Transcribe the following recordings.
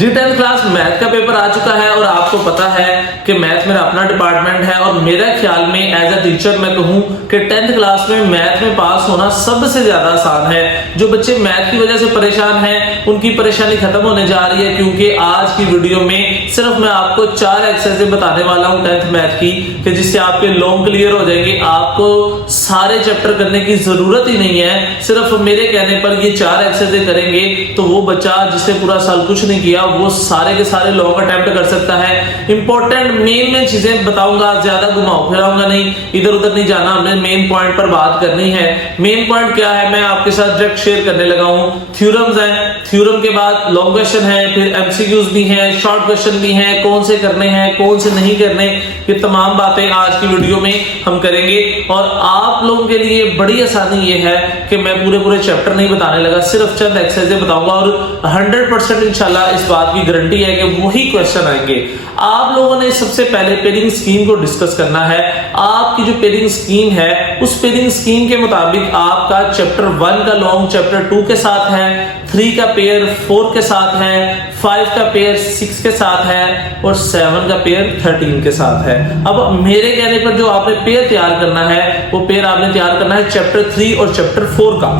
जी 10th class math का paper आ चुका है और आपको पता है कि मैथ मेरा अपना डिपार्टमेंट है और मेरा ख्याल में एज अ टीचर मैं कहूं कि 10th क्लास में मैथ में पास होना सबसे ज्यादा आसान है। जो बच्चे मैथ की वजह से परेशान हैं उनकी परेशानी खत्म होने जा रही है, क्योंकि आज की वीडियो में सिर्फ मैं आपको 4 एक्सरसाइज बताने वाला हूं 10th मैथ की, कि जिससे आपके लॉन्ग क्लियर हो जाएंगे। आपको सारे चैप्टर करने की जरूरत ही नहीं है, सिर्फ मेरे कहने पर ये 4 एक्सरसाइज करेंगे तो वो बच्चा जिसने पूरा साल कुछ नहीं किया वो सारे के सारे लॉन्ग अटेम्प्ट कर सकता है। इंपॉर्टेंट मेन चीजें बताऊंगा, ज्यादा घुमाऊ फिराऊंगा नहीं, इधर उधर नहीं जाना, हमने मेन पॉइंट पर बात करनी है। मेन पॉइंट क्या है मैं आपके साथ डायरेक्ट शेयर करने लगा हूं। थ्योरम्स हैं, थ्योरम के बाद लॉन्ग क्वेश्चन है, फिर एमसीक्यूज भी हैं, शॉर्ट क्वेश्चन भी हैं, कौन से करने हैं कौन से नहीं करने, ये तमाम बातें आज की वीडियो में हम करेंगे। और आप लोगों के लिए बड़ी आसानी ये है कि मैं पूरे चैप्टर नहीं बताने लगा, सिर्फ चंद एक्सरसाइज बताऊंगा और 100% इंशाल्लाह इस बात की गारंटी है कि वही क्वेश्चन आएंगे। आप लोगों ने सबसे पहले पेरिंग स्कीम को डिस्कस करना है। आपकी जो पेरिंग स्कीम है उस पेरिंग स्कीम के मुताबिक आपका चैप्टर 1 का लॉन्ग चैप्टर 2 के साथ है, 3 का पेयर 4 के साथ है, 5 का पेयर 6 के साथ है और 7 का पेयर 13 के साथ है। अब मेरे कहने पर जो आपने पेयर तैयार करना है वो पेयर आपने तैयार करना है चैप्टर 3 और चैप्टर 4 का,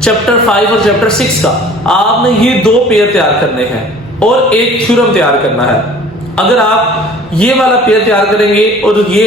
चैप्टर 5 और चैप्टर 6 का। आपने ये 2 पेयर तैयार करने हैं और एक थ्योरम तैयार करना है। अगर आप ये वाला पेयर तैयार करेंगे और ये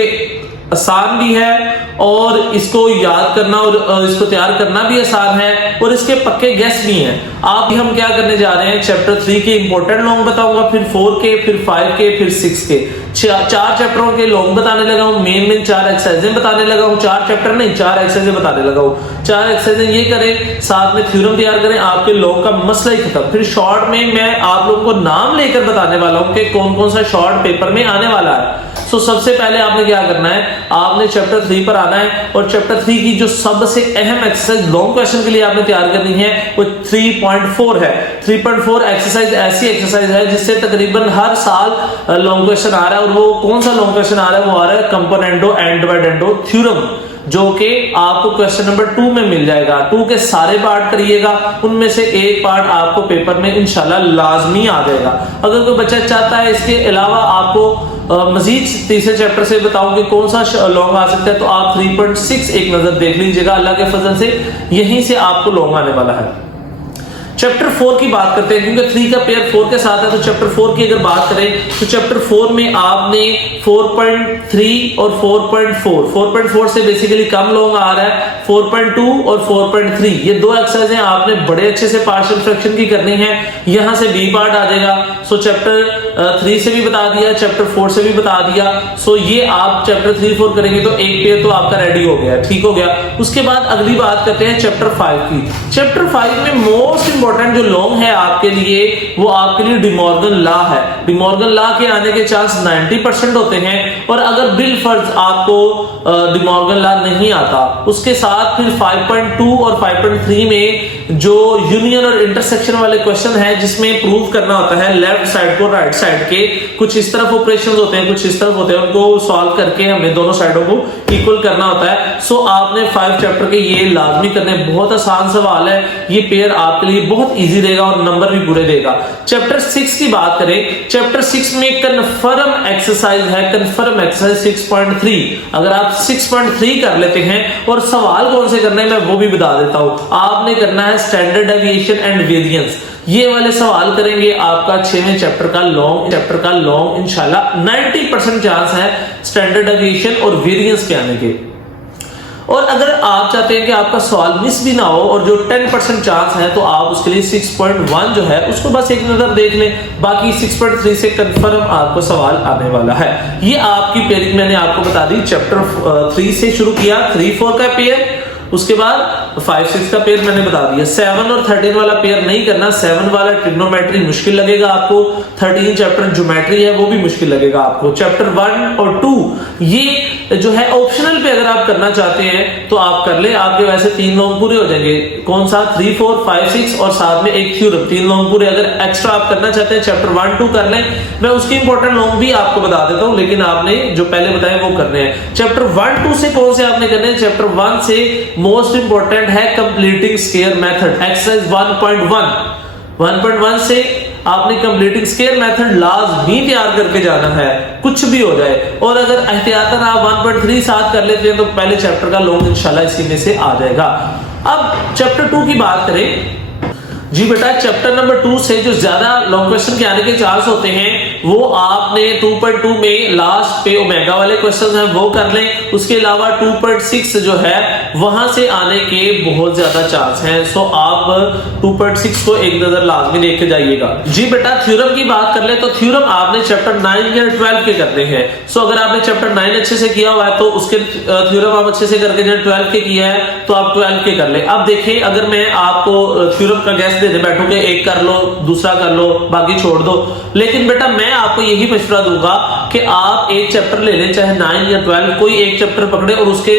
आसान भी है और इसको याद करना और इसको तैयार करना भी आसान है और इसके पक्के गेस भी हैं। आप हम क्या करने जा रहे हैं, चैप्टर 3 के इंपॉर्टेंट लॉन्ग बताऊंगा, फिर 4 के, फिर 5 के, फिर 6 के, 4 चैप्टरों के लॉन्ग बताने लगा हूं। मेन 4 एक्सरसाइजें बताने लगा हूं, 4 चैप्टर नहीं 4 एक्सरसाइजें बताने लगा हूं। 4 एक्सरसाइजें ये करें, साथ में थ्योरम तैयार करें, आपके लॉन्ग का मसला ही खत्म। फिर शॉर्ट में मैं आप लोगों को नाम लेकर बताने वाला हूं कि कौन कौन सा शॉर्ट पेपर में आने वाला है। सो सबसे पहले आपने क्या करना है, आपने चैप्टर 3 पर आना है और चैप्टर 3 की जो सबसे अहम एक्सरसाइज लॉन्ग क्वेश्चन के लिए आपने तैयार करनी है वो 3.4 है। 3.4 एक्सरसाइज ऐसी एक्सरसाइज है जिससे तकरीबन हर साल लॉन्ग क्वेश्चन आ रहा है। और वो कौन सा लॉन्ग क्वेश्चन आ रहा है, वो आ रहा है कंपोनेंटो एंड डिवाइडेंडो थ्योरम, जो कि आपको क्वेश्चन नंबर 2 में मिल जाएगा। 2 के सारे पार्ट करिएगा, उनमें से एक पार्ट आपको पेपर में इंशाल्लाह लाजमी आ जाएगा। अगर कोई बच्चा चाहता है इसके अलावा आपको मजीद तीसरे चैप्टर से बताऊं कि कौन सा लॉन्ग आ सकता है, तो आप 3.6 एक नजर देख लीजिएगा, अल्लाह के फजल से यहीं से आपको लॉन्ग आने वाला है। चैप्टर 4 की बात करते हैं, क्योंकि 3 का पेयर 4 के साथ है, तो चैप्टर 4 की अगर बात करें तो चैप्टर 4 में आपने 4.3 और 4.4 से बेसिकली कम लॉन्ग आ रहा है, 4.2 और 4.3 ये 2 एक्सरसाइजें आपने बड़े अच्छे से पार्शियल फ्रैक्शन की करनी है। यहां से बी पार्ट आ जाएगा। सो चैप्टर 3 से भी बता दिया, चैप्टर 4 से भी बता दिया। सो ये आप चैप्टर 3-4 करेंगे तो एक पेयर तो आपका रेडी हो गया, ठीक हो गया। उसके बाद अगली बात करते हैं चैप्टर 5 की। चैप्टर 5 में मोस्ट इंपॉर्टेंट जो लॉन्ग है आपके लिए वो आपके लिए डिमॉर्गन लॉ है। डिमॉर्गन लॉ के आने के चांस 90% होते हैं और अगर बिल फर्ज आपको डिमॉर्गन लॉ नहीं आता, उसके साथ फिर 5.2 और 5.3 में जो यूनियन और इंटरसेक्शन वाले क्वेश्चन है जिसमें प्रूव करना होता है लेफ्ट साइड को राइट साइड के, कुछ इस तरफ ऑपरेशंस होते हैं कुछ इस तरफ होते हैं, उनको सॉल्व करके हमें दोनों साइडों को इक्वल करना होता है। सो आपने 5 चैप्टर के ये लाजमी करने, बहुत आसान सवाल है, ये पेयर आपके लिए बहुत इजी रहेगा और नंबर भी पूरे देगा। चैप्टर 6 की बात करें, चैप्टर 6 में कन्फर्म एक्सरसाइज है, कन्फर्म एक्सरसाइज 6.3। अगर आप 6.3 कर लेते हैं, और सवाल कौन से करने हैं मैं वो भी बता देता हूं। आपने करना है स्टैंडर्ड डेविएशन एंड वेरिएंस, ये वाले सवाल करेंगे। आपका 6वें चैप्टर का लॉन्ग इंशाल्लाह 90% चांस है स्टैंडर्ड डेविएशन और वेरिएंस के आने के। और अगर आप चाहते हैं कि आपका सवाल मिस भी ना हो और जो 10% चांस है, तो आप उसके लिए 6.1 जो है उसको बस एक नजर देख लें, बाकी 6.3 से कंफर्म आपको सवाल आने वाला है। ये आपकी पेयरिंग मैंने आपको बता दी। चैप्टर 3 से शुरू किया, 3-4 का पेयर, उसके बाद 5-6 का पेयर मैंने बता दिया। 7 और 13 वाला पेयर नहीं करना, 7 वाला ट्रिग्नोमेट्री मुश्किल लगेगा आपको, 13 चैप्टर ज्योमेट्री है वो भी मुश्किल लगेगा आपको। चैप्टर 1 और 2 ये जो है ऑप्शनल पे अगर आप करना चाहते हैं तो आप कर ले, आपके वैसे 3 लॉन्ग पूरे हो जाएंगे। कौन सा 3, 4, 5, 6 और साथ में एक थ्योरम, 3 लॉन्ग पूरे। अगर एक्स्ट्रा आप करना चाहते हैं चैप्टर 1-2 कर लें, मैं उसकी इंपॉर्टेंट लॉन्ग भी आपको बता देता हूं, लेकिन आपने जो पहले बताए वो करने हैं। चैप्टर 1-2 से कौन से आपने करने हैं, चैप्टर 1 से मोस्ट इंपॉर्टेंट है कंप्लीटिंग स्क्वायर मेथड, एक्सरसाइज 1.1 से आपने कंप्लीटिंग स्केयर मेथड लाजमी तैयार करके जाना है, कुछ भी हो जाए। और अगर एहतियातन आप 1.3 साथ कर लेते हैं तो पहले चैप्टर का लॉन्ग इंशाल्लाह इसी में से आ जाएगा। अब चैप्टर 2 की बात करें जी बेटा, चैप्टर नंबर 2 से जो ज्यादा लॉन्ग क्वेश्चन के आने के चांस होते हैं वो आपने 2.2 में लास्ट पे ओमेगा वाले क्वेश्चन हैं वो कर लें। उसके अलावा 2.6 जो है वहां से आने के बहुत ज्यादा चांस हैं, सो आप 2.6 को एक नजर लाजमी देख के जाइएगा। जी बेटा, थ्योरम की बात कर ले तो थ्योरम आपने चैप्टर 9 या 12 के करने हैं। सो अगर आपने चैप्टर 9 अच्छे से किया हुआ है तो उसके थ्योरम आप अच्छे से करके, जब 12 के किया है तो आप 12 के कर ले। अब देखिए, अगर मैं आपको थ्योरम का गैस देने बैठूं कि एक कर लो, दूसरा कर लो, बाकी छोड़ दो, लेकिन बेटा मैं आपको यही मशवरा दूंगा कि आप एक चैप्टर ले लें, चाहे 9 या 12, कोई एक चैप्टर पकड़े और उसके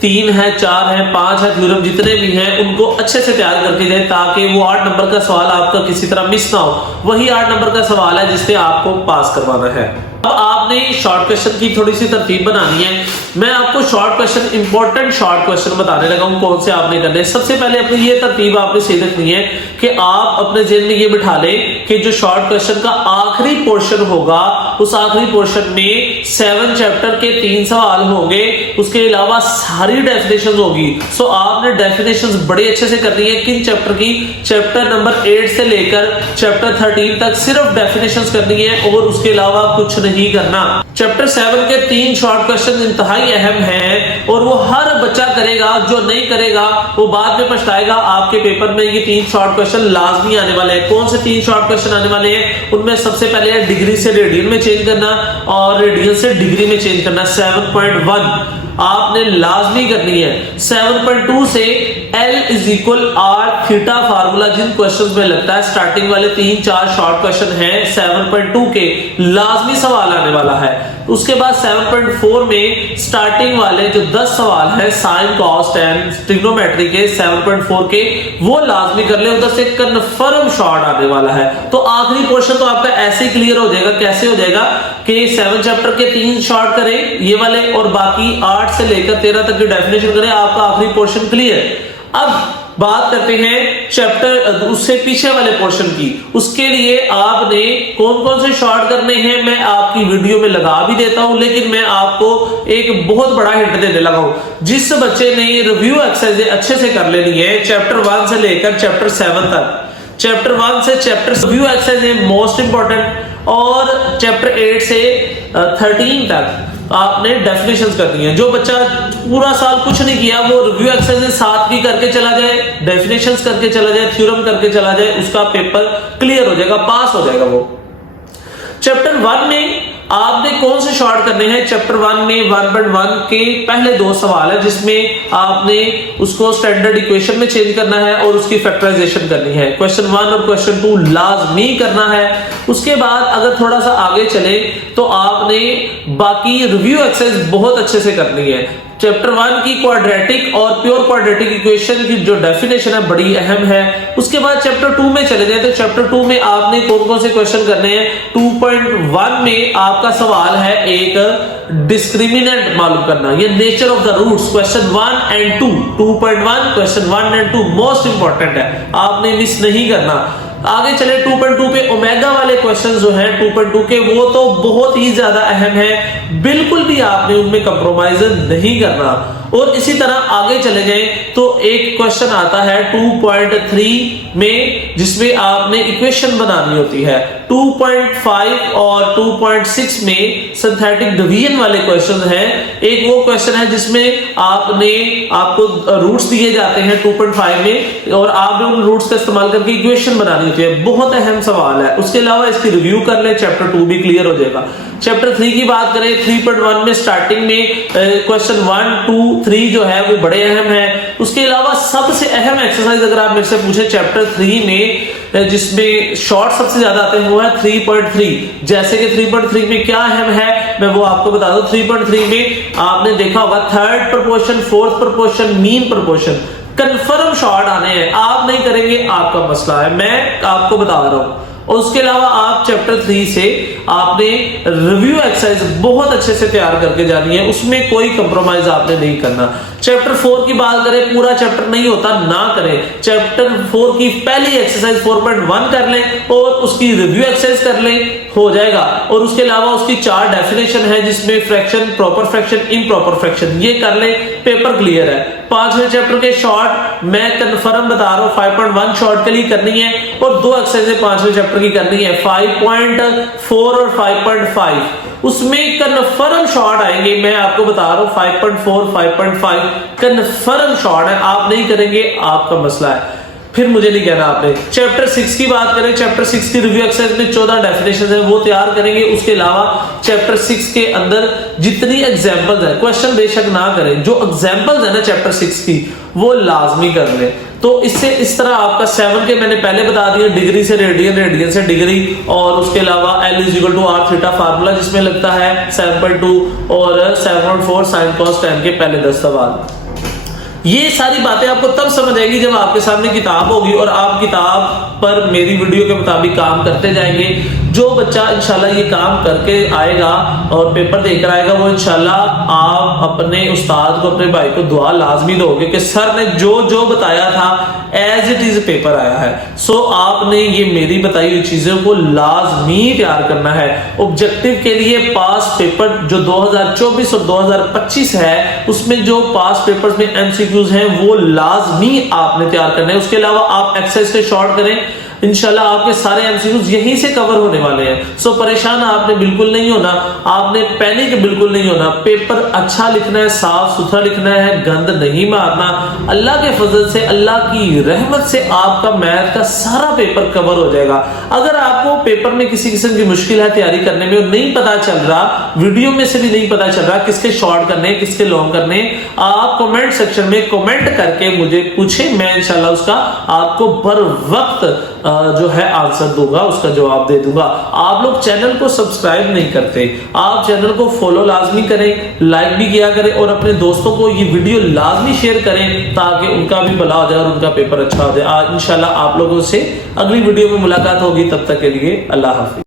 3 है, 4 है, 5 है थ्योरम जितने भी हैं उनको अच्छे से तैयार करके जाए, ताकि वो 8 नंबर का सवाल आपका किसी तरह मिस ना हो। वही 8 नंबर का सवाल है जिससे आपको पास करवाना है। अब आपने शॉर्ट क्वेश्चन की थोड़ी सी तरतीब बनानी है। मैं आपको short question, important short question बताने लगा हूं कौन से आपने करने। सबसे पहले अपनी ये तरतीब आपने सही रखनी है कि आप अपने जेहन में ये बिठा लें कि जो शॉर्ट क्वेश्चन का आखिरी पोर्शन होगा उस आखिरी पोर्शन में 7 चैप्टर के 3 सवाल होंगे, उसके अलावा सारी डेफिनेशंस होगी। सो आपने डेफिनेशंस बड़े अच्छे से करनी है। किन चैप्टर की? चैप्टर नंबर 8 से लेकर चैप्टर 13 तक सिर्फ डेफिनेशंस करनी है और उसके अलावा कुछ नहीं करना। चैप्टर 7 के 3 शॉर्ट क्वेश्चन इंतहाई अहम हैं और वो हर बच्चा करेगा, जो नहीं करेगा वो बाद में पछताएगा। आपके पेपर में ये 3 शॉर्ट क्वेश्चन लाजमी आने वाले हैं। कौन से 3 शॉर्ट क्वेश्चन आने वाले हैं? उनमें सबसे पहले है डिग्री से रेडियन में चेंज करना और रेडियन से डिग्री में चेंज करना। 7.1 आपने लाजमी करनी है। 7.2 से L = R थीटा फार्मूला जिन क्वेश्चंस में लगता है, स्टार्टिंग वाले 3-4 शॉर्ट क्वेश्चन हैं 7.2 के, लाजमी सवाल आने वाला है। उसके बाद 7.4 में स्टार्टिंग वाले जो 10 सवाल हैं साइन, कॉस, टेन, ट्रिग्नोमेट्री के 7.4 के, वो लाजमी कर ले। उधर से कन्फर्म शॉर्ट आने वाला है। तो आखिरी पोर्शन तो आपका ऐसे ही क्लियर हो जाएगा। कैसे हो जाएगा कि 7 चैप्टर के 3 शॉर्ट करें ये वाले और बाकी 8 से लेकर 13 तक की डेफिनेशन करें, आपका आखिरी पोर्शन क्लियर। अब बात करते हैं चैप्टर उससे पीछे वाले पोर्शन की। उसके लिए आपने कौन कौन से शॉर्ट करने हैं मैं आपकी वीडियो में लगा भी देता हूं, लेकिन मैं आपको एक बहुत बड़ा हिंट देने लगा हूं। जिस बच्चे ने रिव्यू एक्सरसाइज अच्छे से कर लेनी है चैप्टर 1 से लेकर चैप्टर 7 तक, चैप्टर 1 से चैप्टर रिव्यू एक्सरसाइज है मोस्ट इंपॉर्टेंट, और चैप्टर 8 से 13 तक आपने डेफिनेशंस करनी है। जो बच्चा पूरा साल कुछ नहीं किया वो रिव्यू एक्सरसाइज साथ भी करके चला जाए, डेफिनेशंस करके चला जाए, थ्योरम करके चला जाए, उसका पेपर क्लियर हो जाएगा, पास हो जाएगा वो। चैप्टर 1 में आपने कौन से शॉर्ट करने हैं? चैप्टर 1 में 1.1 के पहले 2 सवाल है जिसमें आपने उसको स्टैंडर्ड इक्वेशन में चेंज करना है और उसकी फैक्टराइजेशन करनी है। क्वेश्चन 1 और क्वेश्चन 2 लाजमी करना है। उसके बाद अगर थोड़ा सा आगे चले तो आपने बाकी रिव्यू एक्सरसाइज बहुत अच्छे से करनी है। चैप्टर 1 की क्वाड्रेटिक और प्योर क्वाड्रेटिक इक्वेशन की जो डेफिनेशन है बड़ी अहम है। उसके बाद चैप्टर 2 में चले जाए तो चैप्टर 2 में आपने कौन कौन से क्वेश्चन करने हैं? 2.1 में आपका सवाल है एक डिस्क्रिमिनेंट मालूम करना, ये nature of the roots, question 1 and 2। 2.1 question 1 and 2 most important है, आपने मिस नहीं करना। आगे चले 2.2 पे ओमेगा वाले क्वेश्चन जो हैं 2.2 के, वो तो बहुत ही ज्यादा अहम है, बिल्कुल भी आपने उनमें कंप्रोमाइज नहीं करना। और इसी तरह आगे चले जाएं तो एक क्वेश्चन आता है 2.3 में जिसमें आपने इक्वेशन बनानी होती है। 2.5 और 2.6 में सिंथेटिक डिवीजन वाले क्वेश्चन हैं। एक वो क्वेश्चन है जिसमें आपको रूट्स दिए जाते हैं 2.5 में और आपने उन रूट्स का इस्तेमाल करके इक्वेशन बनानी होती है, बहुत अहम सवाल है। उसके अलावा इसकी रिव्यू कर ले, चैप्टर 2 भी क्लियर हो जाएगा। चैप्टर 3 की बात करें 3.1 में स्टार्टिंग में क्वेश्चन 1, 2, 3 जो है वो बड़े अहम है। उसके अलावा सबसे अहम एक्सरसाइज अगर आप मेरे से पूछे चैप्टर 3 में जिसमें शॉर्ट सबसे ज्यादा आते हैं वो है 3.3। जैसे कि 3.3 में क्या अहम है मैं वो आपको बता दूं। 3.3 में आपने देखा होगा third proportion, fourth proportion, mean proportion, confirm short आने हैं। आप नहीं करेंगे आपका मसला है, मैं आपको बता रहा हूं। और उसके अलावा आप चैप्टर 3 से आपने रिव्यू एक्सरसाइज बहुत अच्छे से तैयार करके जानी है, उसमें कोई कंप्रोमाइज आपने नहीं करना। चैप्टर 4 की बात करें, पूरा चैप्टर नहीं होता ना करें, चैप्टर 4 की पहली एक्सरसाइज 4.1 कर लें और उसकी रिव्यू एक्सरसाइज कर लें, हो जाएगा। और उसके अलावा उसकी 4 डेफिनेशन है जिसमें fraction, proper fraction, improper fraction, ये कर ले, पेपर क्लियर है। 5वें चैप्टर के शॉर्ट मैं कंफर्म बता रहा हूं 5.1 शॉर्ट के लिए करनी है और 2 एक्सरसाइजें 5वें चैप्टर की करनी है, 5.4 और 5.5। उसमें कन्फर्म शॉर्ट आएंगे, मैं आपको बता रहा हूं 5.4, 5.5 कन्फर्म शॉर्ट है। आप नहीं करेंगे आपका मसला है, फिर मुझे नहीं कहना आपने। चैप्टर 6 की बात करें, चैप्टर 6 की रिव्यू एक्सरसाइज में 14 डेफिनेशन है वो तैयार करेंगे। उसके अलावा चैप्टर 6 के अंदर जितनी एग्जांपल्स है, क्वेश्चन बेशक ना करें, जो एग्जांपल्स है ना चैप्टर 6 की वो लाजमी कर ले। तो इससे इस तरह आपका 7 के मैंने पहले बता दिया, डिग्री से रेडियन, रेडियन से डिग्री, और उसके अलावा L = R थीटा फार्मूला जिसमें लगता है 7.2 और 7.4 sin cos tan के पहले 10 सवाल। ये सारी बातें आपको तब समझ आएगी जब आपके सामने किताब होगी और आप किताब पर मेरी वीडियो के मुताबिक काम करते जाएंगे। जो बच्चा इंशाल्लाह ये काम करके आएगा और पेपर देकर आएगा, वो इंशाल्लाह आप अपने उस्ताद को, अपने भाई को दुआ लाजमी दोगे कि सर ने जो जो बताया था एज इट इज पेपर आया है। सो आपने ये मेरी बताई हुई चीजों को लाजमी तैयार करना है। ऑब्जेक्टिव के लिए पास पेपर जो 2024 और 2025 है, उसमें जो पास पेपर्स में MCQs हैं वो लाजमी आपने तैयार करने हैं। उसके अलावा आप एक्सरसाइज के शॉर्ट करें, इंशाल्लाह आपके सारे MCQs यहीं से कवर होने वाले हैं। सो परेशान आपने बिल्कुल नहीं होना, आपने पैनिक बिल्कुल नहीं होना। पेपर अच्छा लिखना है, साफ सुथरा लिखना है, गंद नहीं मारना। अल्लाह के फजल से, अल्लाह की रहमत से आपका मैथ का सारा पेपर कवर हो जाएगा। अगर आपको पेपर में किसी किस्म की मुश्किल है तैयारी करने में और नहीं पता चल रहा, वीडियो में से भी नहीं पता चल रहा किसके शॉर्ट करने, किसके लॉन्ग करने, आप कमेंट सेक्शन में कमेंट करके मुझे पूछे, मैं इंशाल्लाह उसका आपको बर वक्त जो है आंसर दूंगा, उसका जवाब दे दूंगा। आप लोग चैनल को सब्सक्राइब नहीं करते, आप चैनल को फॉलो लाजमी करें, लाइक भी किया करें और अपने दोस्तों को ये वीडियो लाजमी शेयर करें ताकि उनका भी भला हो जाए और उनका पेपर अच्छा हो जाए। आज इंशाल्लाह आप लोगों से अगली वीडियो में मुलाकात होगी, तब तक के लिए अल्लाह हाफिज।